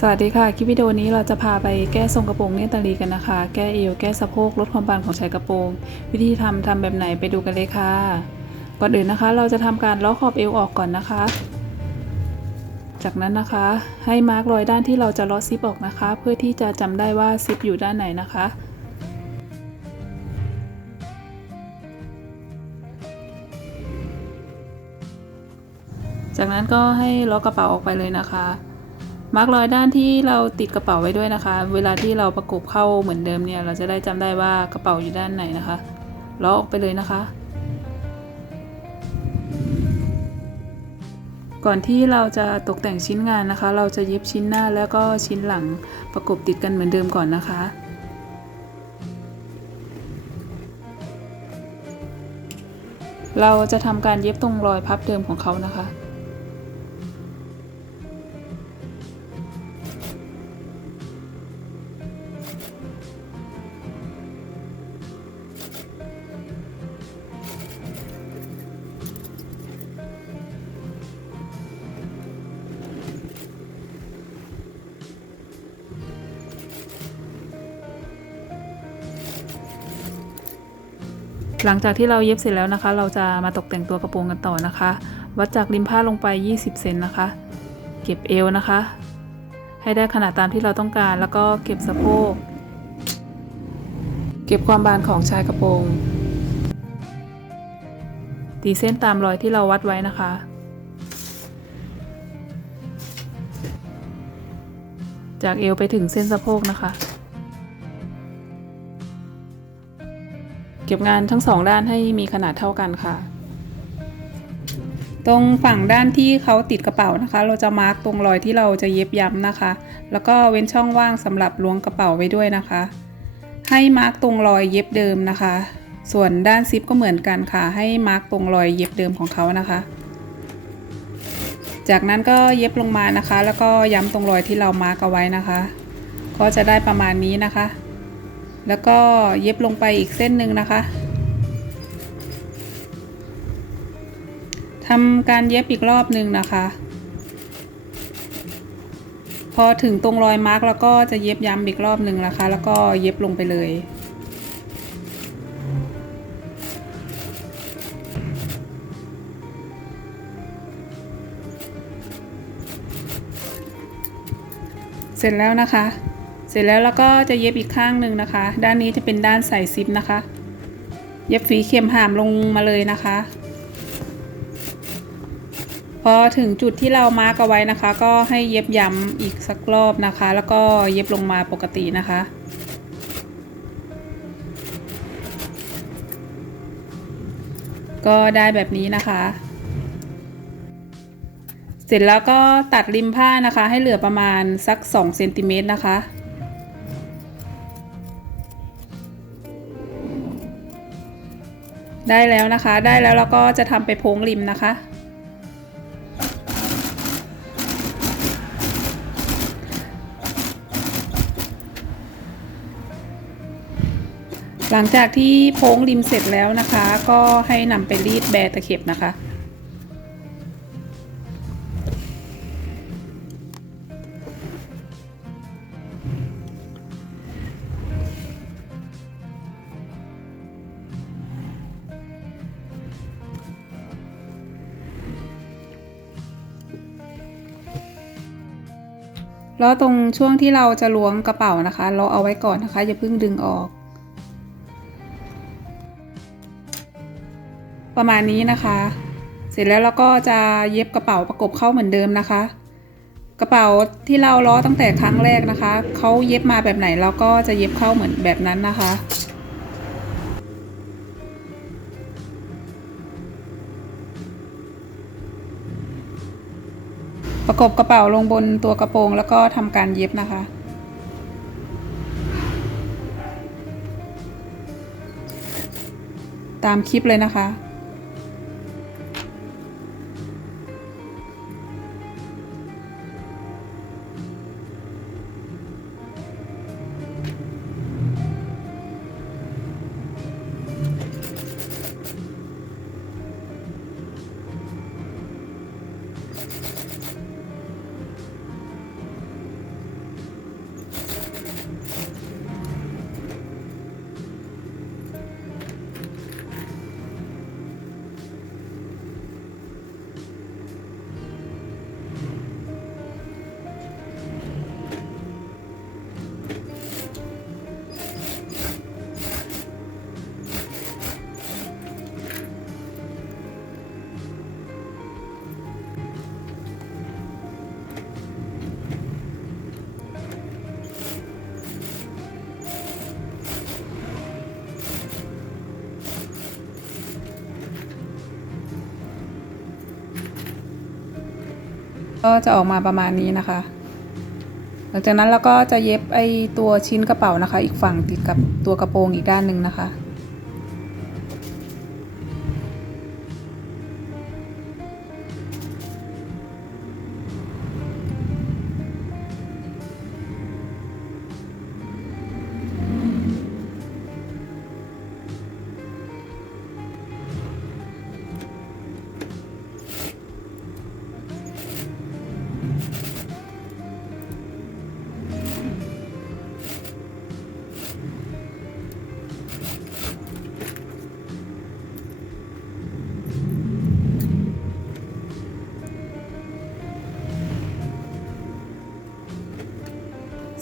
สวัสดีค่ะ คลิปวิดีโอนี้เราจะพาไปแก้ทรงกระโปรงเนตรตาลีกันนะคะ แก้เอว แก้สะโพก ลดความบานของชายกระโปรง วิธีทำทำแบบไหนไปดูกันเลยค่ะ ก่อนอื่นนะคะ เราจะทำการล้อขอบเอวออกก่อนนะคะ จากนั้นนะคะ ให้มาร์กรอยด้านที่เราจะล้อซิปออกนะคะ เพื่อที่จะจำได้ว่าซิปอยู่ด้านไหนนะคะ จากนั้นก็ให้ล้อกระเป๋าออกไปเลยนะคะ มาร์กรอยด้านที่เราติดกระเป๋าไว้ด้วยนะคะ เวลาที่เราประกบเข้าเหมือนเดิมเนี่ย เราจะได้จำได้ว่ากระเป๋าอยู่ด้านไหนนะคะล้อออกไปเลยนะคะ ก่อนที่เราจะตกแต่งชิ้นงานนะคะ เราจะเย็บชิ้นหน้าแล้วก็ชิ้นหลังประกบติดกันเหมือนเดิมก่อนนะคะเราจะทำการเย็บตรงรอยพับเดิมของเขานะคะ หลังจากที่เราเย็บเสร็จแล้วนะคะ เราจะมาตกแต่งตัวกระโปรงกันต่อนะคะ วัดจากริมผ้าลงไป 20 เซนนะคะ เก็บเอวนะคะ ให้ได้ขนาดตามที่เราต้องการ แล้วก็เก็บสะโพก เก็บความบานของชายกระโปรงตีเส้นตามรอยที่เราวัดไว้นะคะ จากเอวไปถึงเส้นสะโพกนะคะ เก็บงานทั้งสองด้านให้มีขนาดเท่ากันค่ะ ตรงฝั่งด้านที่เขาติดกระเป๋านะคะ เราจะมาร์กตรงรอยที่เราจะเย็บย้ำนะคะ แล้วก็เว้นช่องว่างสำหรับล้วงกระเป๋าไว้ด้วยนะคะ ให้มาร์กตรงรอยเย็บเดิมนะคะ ส่วนด้านซิปก็เหมือนกันค่ะ ให้มาร์กตรงรอยเย็บเดิมของเขานะคะ จากนั้นก็เย็บลงมานะคะ แล้วก็ย้ำตรงรอยที่เรามาร์กเอาไว้นะคะ ก็จะได้ประมาณนี้นะคะ แล้วก็เย็บลงไปอีกเส้นหนึ่งนะคะทำการเย็บอีกรอบหนึ่งนะคะ พอถึงตรงรอยมาร์กแล้วก็จะเย็บย้ำอีกรอบหนึ่งนะคะ แล้วก็เย็บลงไปเลย เสร็จแล้วนะคะ สร็จแล้วเราก็จะเย็บอีกข้างหนึ่งนะคะ ด้านนี้จะเป็นด้านใส่ซิปนะคะ เย็บฝีเข็มหามลงมาเลยนะคะ พอถึงจุดที่เรามาร์กเอาไว้นะคะ ก็ให้เย็บย้ำอีกสักรอบนะคะ แล้วก็เย็บลงมาปกตินะคะ ก็ได้แบบนี้นะคะ เสร็จแล้วก็ตัดริมผ้านะคะ ให้เหลือประมาณสัก2เซนติเมตรนะคะ ได้แล้วนะคะ ได้แล้วเราก็จะทำไปโพ้งริมนะคะ หลังจากที่โพ้งริมเสร็จแล้วนะคะ ก็ให้นำไปรีดแบตะเข็บนะคะ แล้วตรงช่วงที่เราจะล้วงกระเป๋านะคะเราเอาไว้ก่อนนะคะ อย่าเพิ่งดึงออก ประมาณนี้นะคะ เสร็จแล้วเราก็จะเย็บกระเป๋าประกบเข้าเหมือนเดิมนะคะ กระเป๋าที่เราล้อตั้งแต่ครั้งแรกนะคะเขาเย็บมาแบบไหนเราก็จะเย็บเข้าเหมือนแบบนั้นนะคะ ประกบกระเป๋าลงบนตัวกระโปรงแล้วก็ทำการเย็บนะคะ ตามคลิปเลยนะคะ ก็จะออกมาประมาณนี้นะคะ หลังจากนั้นเราก็จะเย็บไอตัวชิ้นกระเป๋านะคะ อีกฝั่งติดกับตัวกระโปรงอีกด้านหนึ่งนะคะ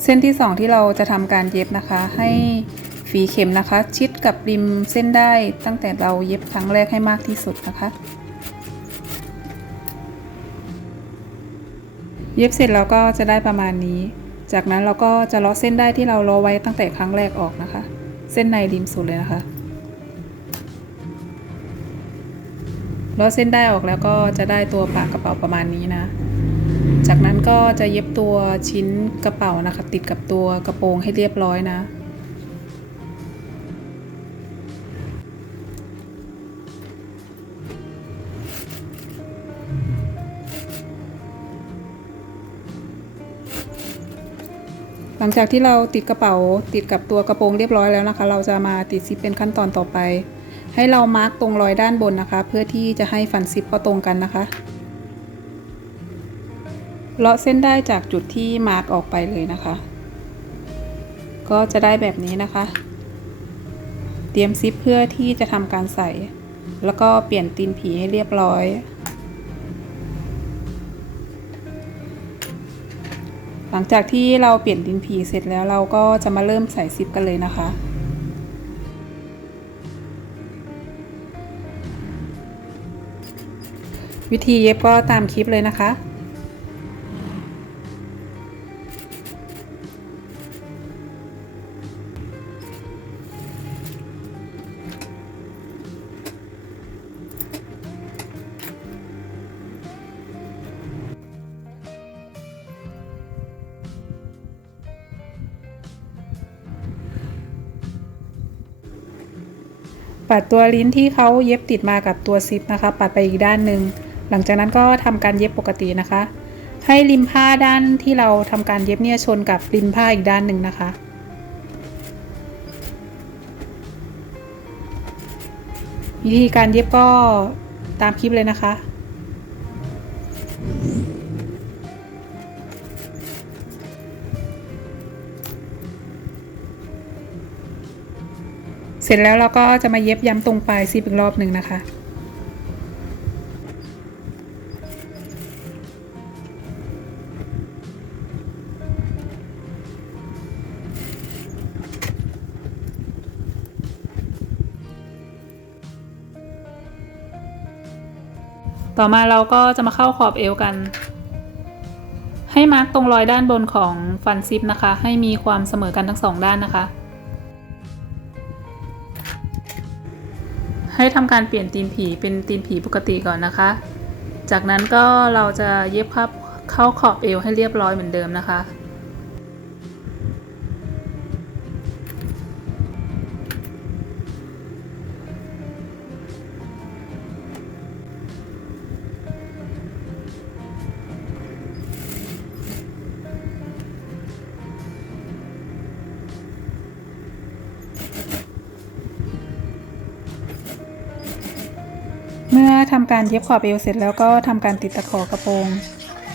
เส้นที่สองที่เราจะทำการเย็บนะคะ ให้ฝีเข็มนะคะ ชิดกับริมเส้นได้ตั้งแต่เราเย็บครั้งแรกให้มากที่สุดนะคะ เย็บเสร็จเราก็จะได้ประมาณนี้ จากนั้นเราก็จะเลาะเส้นได้ที่เราเลาะไว้ตั้งแต่ครั้งแรกออกนะคะ เส้นในริมสุดเลยนะคะเลาะเส้นได้ออกแล้วก็จะได้ตัวปากกระเป๋าประมาณนี้นะ จากนั้นก็จะเย็บตัวชิ้นกระเป๋านะคะ ติดกับตัวกระโปรงให้เรียบร้อยนะ หลังจากที่เราติดกระเป๋าติดกับตัวกระโปรงเรียบร้อยแล้วนะคะ เราจะมาติดซิปเป็นขั้นตอนต่อไป ให้เรามาร์กตรงรอยด้านบนนะคะ เพื่อที่จะให้ฟันซิปเขาตรงกันนะคะ เลาะเส้นได้จากจุดที่มาร์กออกไปเลยนะคะ ก็จะได้แบบนี้นะคะ เตรียมซิปเพื่อที่จะทำการใส่ แล้วก็เปลี่ยนตีนผีให้เรียบร้อยหลังจากที่เราเปลี่ยนตีนผีเสร็จแล้วเราก็จะมาเริ่มใส่ซิปกันเลยนะคะ วิธีเย็บก็ตามคลิปเลยนะคะ ปัดตัวลิ้นที่เขาเย็บติดมากับตัวซิปนะคะ ปัดไปอีกด้านหนึ่ง หลังจากนั้นก็ทำการเย็บปกตินะคะ ให้ริมผ้าด้านที่เราทำการเย็บเนี่ยชนกับริมผ้าอีกด้านหนึ่งนะคะวิธีการเย็บก็ตามคลิปเลยนะคะ ร็จแล้วเราก็จะมาเย็บย้ำตรงปลายซิปอีกรอบหนึ่งนะคะต่อมาเราก็จะมาเข้าขอบเอวกัน ให้มาร์กตรงรอยด้านบนของฟันซิปนะคะ ให้มีความเสมอกันทั้งสองด้านนะคะ ให้ทำการเปลี่ยนตีนผีเป็นตีนผีปกติก่อนนะคะ จากนั้นก็เราจะเย็บพับเข้าขอบเอวให้เรียบร้อยเหมือนเดิมนะคะ เมื่อทำการเย็บขอบเอวเสร็จแล้วก็ทำการติดตะขอกระโปรง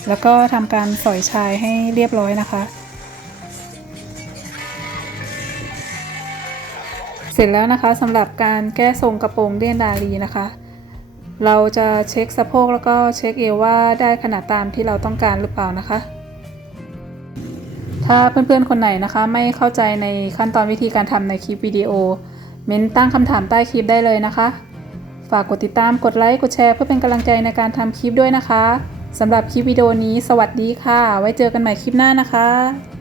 แล้วก็ทำการสอยชายให้เรียบร้อยนะคะ เสร็จแล้วนะคะสำหรับการแก้ทรงกระโปรงเดียนดาลีนะคะ เราจะเช็คสะโพกแล้วก็เช็คเอวว่าได้ขนาดตามที่เราต้องการหรือเปล่านะคะ ถ้าเพื่อนๆคนไหนนะคะ ไม่เข้าใจในขั้นตอนวิธีการทำในคลิปวิดีโอเม้นตั้งคำถามใต้คลิปได้เลยนะคะ ฝากกดติดตามกดไลค์กดแชร์เพื่อเป็นกำลังใจในการทำคลิปด้วยนะคะสำหรับคลิปวิดีโอนี้สวัสดีค่ะ ไว้เจอกันใหม่คลิปหน้านะคะ